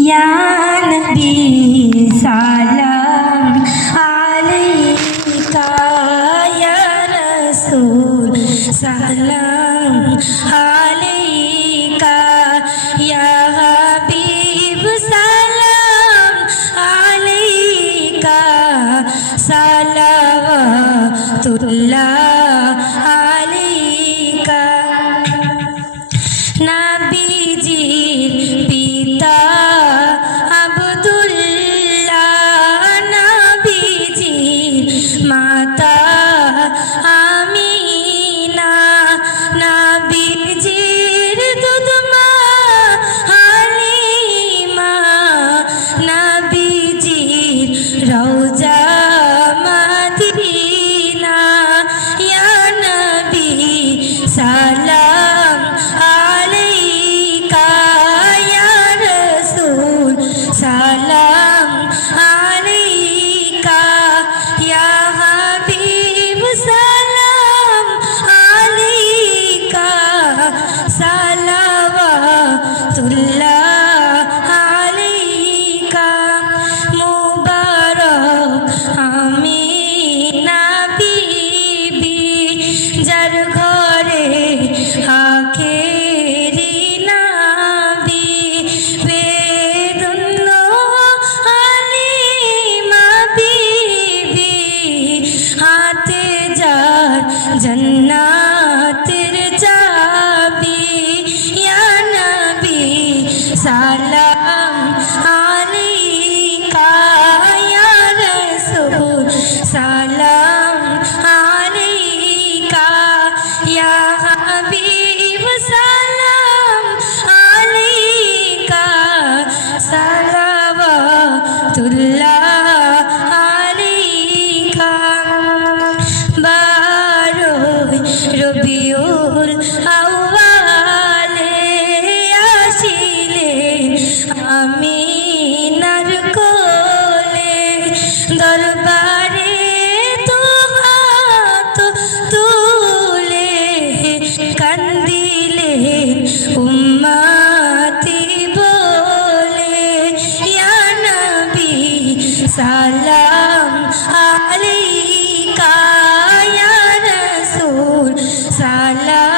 नबी सलाम अलैका या रसूल सलाम अलैका या हबीब सलाम अलैका सलावतुल्लाह মাতা রবিউল আ സലാം അലൈക്കായ റസൂൽ സലാം